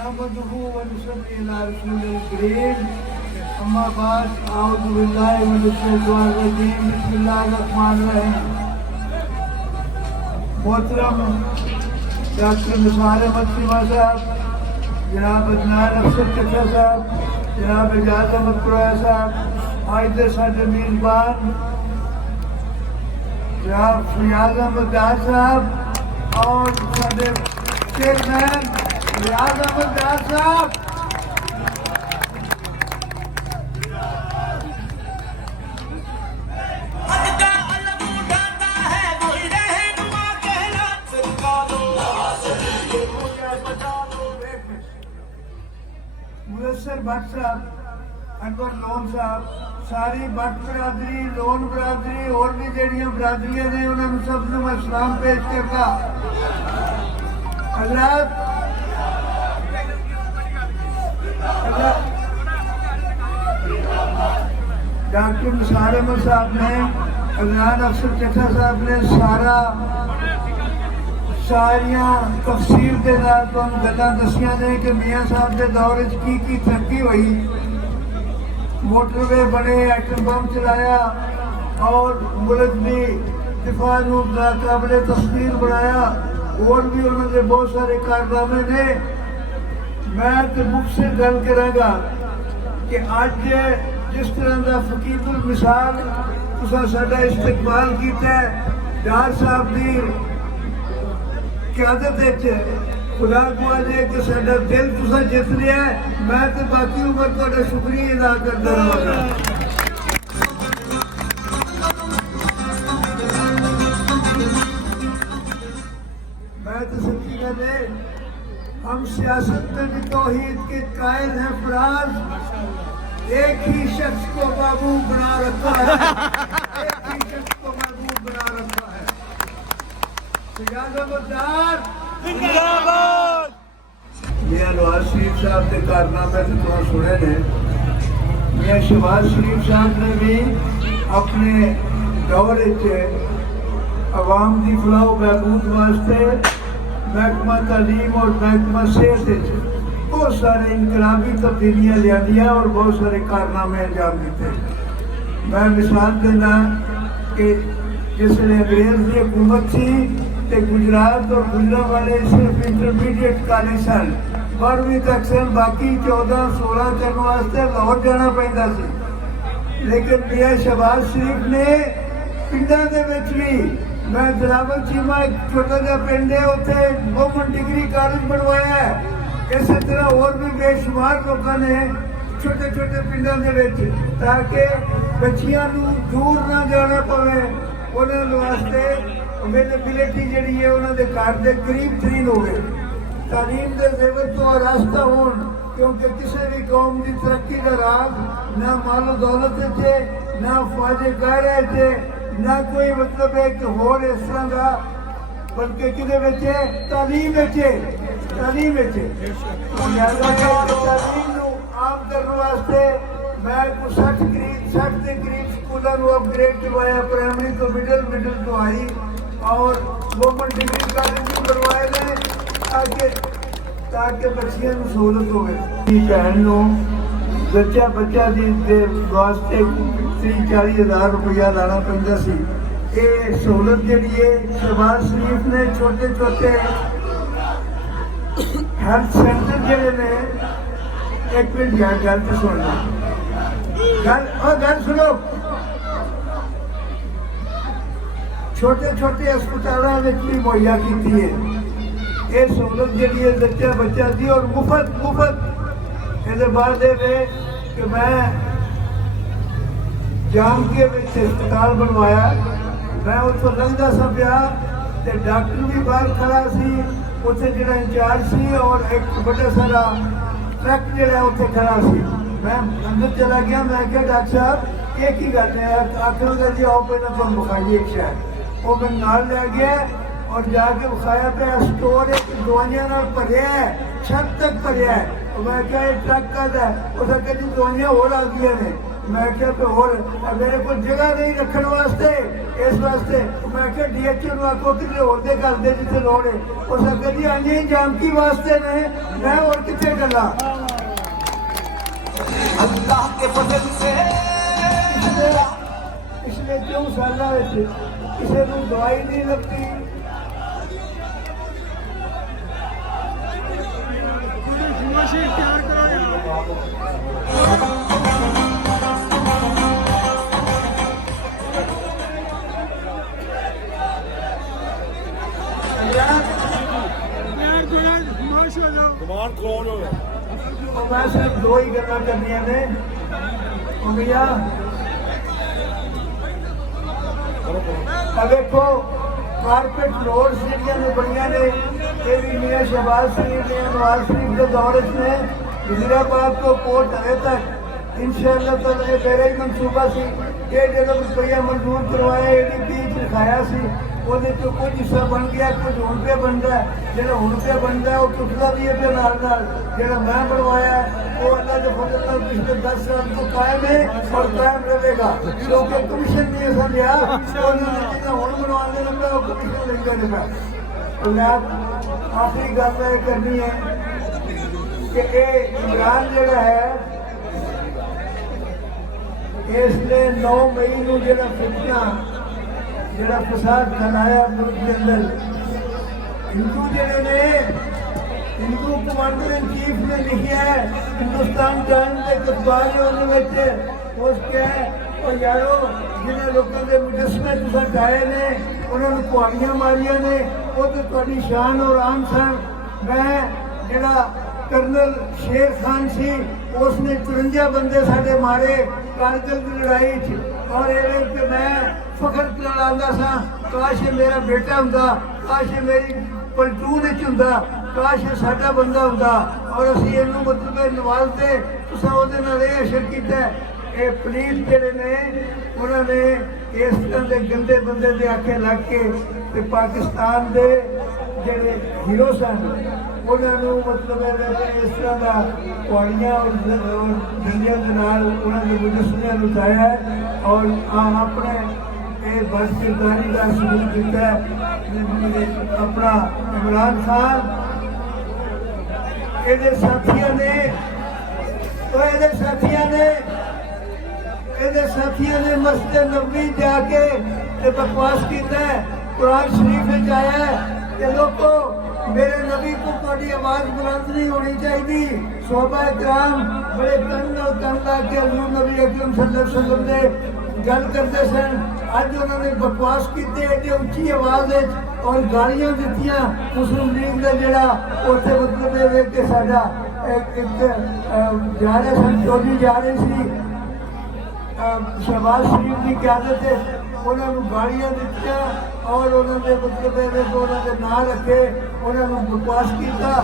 नहमदुहु व नुसल्ली अला रसूलिल करीम अम्मा बाद अऊज़ु बिल्लाहि मिनश शैतानिर रजीम बिस्मिल्लाहिर रहमानिर रहीम। मोहतरम डॉक्टर निसार अहमद सिमा साहब, जनाब अदनान अफसर चचा साहब, जनाब एजाज अहमद कुरैया साहब, आज दे साडे मेज़बान जनाब फयाज अहमद डार साहब और साडे चेयरमैन रियाज अहमद डार साहब, मुयस्सर भट्ट साहब, अनवर लोन साहब, सारी भट्ट बरादरी, लोन बरादरी और भी जड़ियां बरादरियां ने उन्होंने सब मैं सलाम पेश करता। डॉक्टर निसार अहमद साहब ने, अदनान अफसर चचा साहब ने सारिया तफसील के नाल तुहानूं गल्लां दसियां ने कि मियाँ साहब के दौर की तरक्की हुई। मोटरवे बने, एटम बम चलाया और मुल्क की दिफा काबिल तस्वीर बनाया। और भी उन्होंने बहुत सारे कारनामे ने। मैं तो मुझसे गल करांगा कि अज जिस तरह का फकीरुल मिसाल तुसां साडा इस्तकबाल किया डार साहब की क्यादत खुदा दुआ जे कि साडा दिल तुसां जित लिया। मैं तो बाकी उम्र तुहाडा शुक्रिया अदा करदा रहांगा। मैं तो सच्ची गल है, हम सियासत में भी तौहीद के कायल हैं फराज। एक ही शख्स को महबूब बना रखा है, एक ही शख्स को महबूब बना रखा है। जिंदाबाद। मियां नवाज शरीफ साहब के कारनामे तो तुहां सुने ने। मियां शहबाज शरीफ साहब ने भी अपने दौर अवाम की फलाह बहबूद वास्ते महकमा तालीम और महकमा सेहत बहुत सारे इनकलाबी तब्दीलियां लिया और बहुत सारे कारनामे अंजाम दिते। मैं मिसाल देना कि जिसने अंग्रेज की हुकूमत थी तो गुजरात और गुजरांवाले सिर्फ इंटरमीडिएट कॉलेज सन, 12वीं तक सन, बाकी 14-16 करने वास्ते लाहौर जाना पैंदा सी। लेकिन मियां शहबाज शरीफ ने पिंडां दे विच भी, मैं जलावल चीमा एक छोटा जा पिंड है, उत्थे वुमन डिग्री कॉलेज बनवाया है। इस तरह और भी बेशुमार लोगों ने छोटे छोटे पिंडों के विच, ताकि बच्चियां नूं दूर ना जाना पवे, उन्होंने वास्ते अवेलेबिलिटी जी है उन्होंने घर के करीब तरीन हो गए। तालीम के जेवर तो रास्ता हो, क्योंकि किसी भी कौम की तरक्की का राज ना मालो दौलत चे, ना फौजे गहरे चे, ना कोई मतलब है कि होर इस तरह का, बल्कि कि तालीम तालीम आम करने वास्ते मैं 60 के करीब स्कूलों अपग्रेड करवाया, प्राइमरी तो मिडल तो हाई, और वुमन डिग्री कॉलेज भी बनवाए गए ताकि बच्चियों को सहूलत हो। भैन बच्चा वास्ते 30-40 हज़ार रुपया लाना पैंदा सी। ये सहूलत जी है शहबाज शरीफ ने छोटे छोटे हेल्थ सेंटर जोड़े ने। एक मिनट यार गल तो सुनना, गल सुनो। छोटे छोटे अस्पतालों में भी मुहैया की है ये सहूलत जी है बच्चा दी, और मुफ्त ये बाद कि मैं जाम के अस्पताल बनवाया। मैं उतो लंघदा सा पिया तो डॉक्टर भी बाहर खड़ा सी, उत्थे जो इंचार्ज सी, और एक बड़ा सारा ट्रक जो उत्थे खड़ा सी। मैं अंदर चला गया, मैं क्या डॉक्टर साहब एक ही गल है, आखिर जी आओ पहले तुम बुखाइए एक शहर। वो मैं नाल लै गया और जाके बुखाया पे स्टोर दवाइयां भरिया है, छत तक भरिया है। मैं क्या ट्रक का उसे कहती दवाइयां होर आ गई ने। मैं क्या होर मेरे को जगह नहीं रखने वास्ते इस वास्ते मैं क्या DHO ਨੂੰ ਆਖੋ ਕਿ ਹੋਰ ਦੇ ਘਰ ਦੇ ਜਿੱਥੇ ਲੋੜ ਹੈ ਉਹ ਸੰਗਤ ਜੀ ਅੰਨੇ ਜਾਮਕੀ ਵਾਸਤੇ ਨੇ मैं और कितने गला अल्लाह के फजल से पिछले क्यों साल किसी को दवाई नहीं लगती मैं सिर्फ दो ही गल्लां करनियां ने भैया देखो कारपेट रोड सीढ़ियां ने बनिया ने ये भी मियां शहबाज शरीफ ने नवाज शरीफ के दौर ने वजीराबाद को कोर्ट आए तक इंशाअल्लाह ताला ये मेरा ही मनसूबा सी ये जगह रुपया मंजूर करवाया ADP लिखाया सी ਉਹਦੇ ਤੋਂ ਕੁਝ ਹਿੱਸਾ ਬਣ ਗਿਆ ਕੁਝ ਹੁਣ ਤੇ ਬਣਦਾ ਜਿਹੜਾ ਹੁਣ ਤੇ ਬਣਦਾ ਉਹ ਟੁੱਟਦਾ ਵੀ ਇਹਦੇ ਨਾਲ ਨਾਲ ਜਿਹੜਾ ਮੈਂ ਬਣਵਾਇਆ ਉਹ ਅੱਲਾਹ ਦੇ ਫਜ਼ਲ ਨਾਲ ਪਿਛਲੇ 10 ਸਾਲ ਤੋਂ ਕਾਇਮ ਹੈ ਔਰ ਕਾਇਮ ਰਹੇਗਾ ਕਿਉਂਕਿ ਕਮਿਸ਼ਨ ਨਹੀਂ ਸਮਝਿਆ ਉਹਨਾਂ ਨੇ ਜਿਹੜਾ ਹੁਣ ਬਣਵਾਉਣ ਲੱਗਾ ਉਹ ਕਮਿਸ਼ਨ ਲੈਂਦਾ ਨਹੀਂ ਮੈਂ ਆਖਰੀ ਗੱਲ ਇਹ ਕਰਨੀ ਹੈ ਕਿ ਇਹ ਇਮਰਾਨ ਜਿਹੜਾ ਹੈ ਇਸ ਨੇ 9 ਮਈ ਨੂੰ ਜਿਹੜਾ ਫਿਤਨਾ जरा फसाद फैलाया मुल्क के अंदर हिंदू जड़े ने हिंदू कमांडर इन चीफ ने लिखा है हिंदुस्तान टाइम्स के अखबार उसके और यारो जिन्हें लोगों के मुजस्मे तुसा ढाए ने उन्होंने कुआड़ियां मारिया ने वो तो थोड़ी शान और आन सन मैं जरा कर्नल शेर खान सी उसने 54 बंदे साढ़े मारे कारगिल की लड़ाई और ये मैं फखर लांदा सा काश ये मेरा बेटा हुंदा काश ये मेरी पलटून हुंदा काश ये साडा बंदा हुंदा और असीं इहनूं मतलब नवाजते तुसां ओहदे नाल इह अशर कीता ये पुलिस जिहड़े ने उन्होंने इस तरह के गंदे बंदे दे आखे लग के ते पाकिस्तान दे जिहड़े हीरो सन उन्होंने मतलब इस तरह का कुआड़ियां और डंडियां के नाल उन्होंने मुजस्मियां नूं उठाया है और अपने बस किरदारी का सबूत दिता है अपना इमरान खान ये साथियों ने मस्जिद नबवी जाके बकवास किया कुरान शरीफ में आया कि लोगों मेरे नबी को थोड़ी आवाज बुलंद नहीं होनी चाहिए सोहबा इकराम बड़े तन ला के हजूर नबी अकरम सल्लल्लाहु अलैहि वसल्लम ने गल करते सन अज उन्होंने बकवास की एडी उच्ची आवाज और गालियां दित्तियां मुस्लिम लीग का जोड़ा उत्थे मतलब ये वेख के साडा जा रहे सन चौधरी जा रहे सी शहबाज शरीफ की क्यादत उन्होंने गालियां दित्तियां और उन्होंने मतलब उन्होंने नाम रखे उन्होंने बकवास किया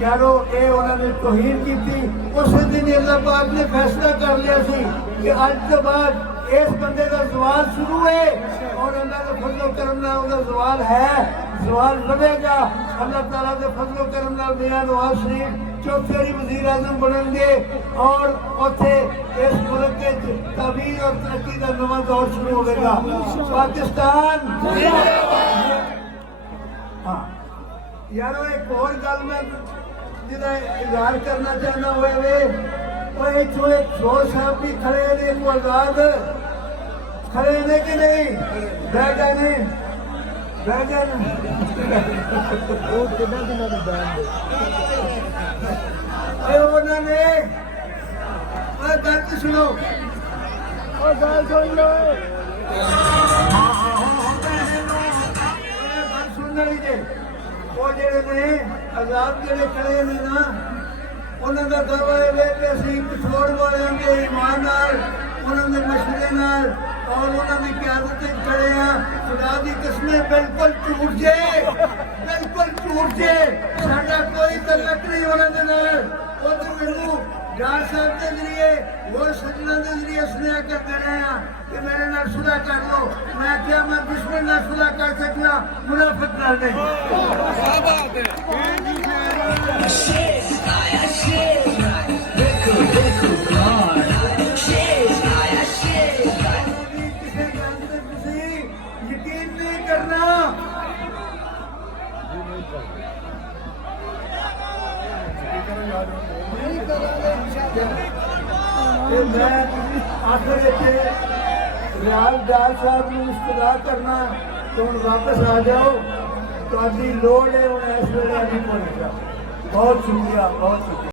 यारो ये उन्होंने तौहीन की थी उस दिन अल्लाह पाक ने फैसला कर लिया सी कि अज तो बाद इस बंदे का सवाल शुरू है और अल्लाह के फजलो करम नाल उहदा सवाल है सवाल रहेगा अल्लाह ताला के फजलो करम नाल मियां नवाज शरीफ चौथे वजीर आजम बनेंगे और उत्थे इस मुल्क के तबीर और तरक्की का नवा दौर शुरू होगा पाकिस्तान हाँ यारो एक और गल मैं जिहदा इजहार करना चाहना होवे और इथों एक शोर साहब भी खड़े ने को आजाद खड़े ने कि नहीं बह गए ने उन्होंने गल सुनो गल सुन लो गल सुन लीजिए वो जेड़े ने आजाद जेड़े खड़े ने ना उन्होंने का दावा है कि असीं पिछोड़ वालों के ईमान नाल उन्होंने मशवरे नाल और उन्होंने क्यादत खड़े हैं खुदा की कसमें बिल्कुल झूठ जे साडा कोई तलक नहीं उन्होंने नाल उधर मैनू डार साहब के जरिए और सजना के जरिए सुनिया करते रहे हैं कि मेरे नाल सुलह कर लो मैं क्या मैं दुश्मन नाल सुलह कर सकना मुनाफिक नाल नहीं ਤੇ ਮੈਂ ਆਖਰ ਵਿੱਚ ਰਿਆਲ ਦਾਲ ਸਾਹਿਬ ਨੂੰ ਇਸਤਰਾ ਕਰਨਾ ਤੇ ਹੁਣ ਵਾਪਸ ਆ ਜਾਓ ਤੁਹਾਡੀ ਲੋੜ ਹੈ ਹੁਣ ਇਸ ਵੇਲੇ ਅਭੀ ਪਹੁੰਚ ਗਿਆ ਬਹੁਤ ਸ਼ੁਕਰੀਆ ਬਹੁਤ ਸ਼ੁਕਰੀਆ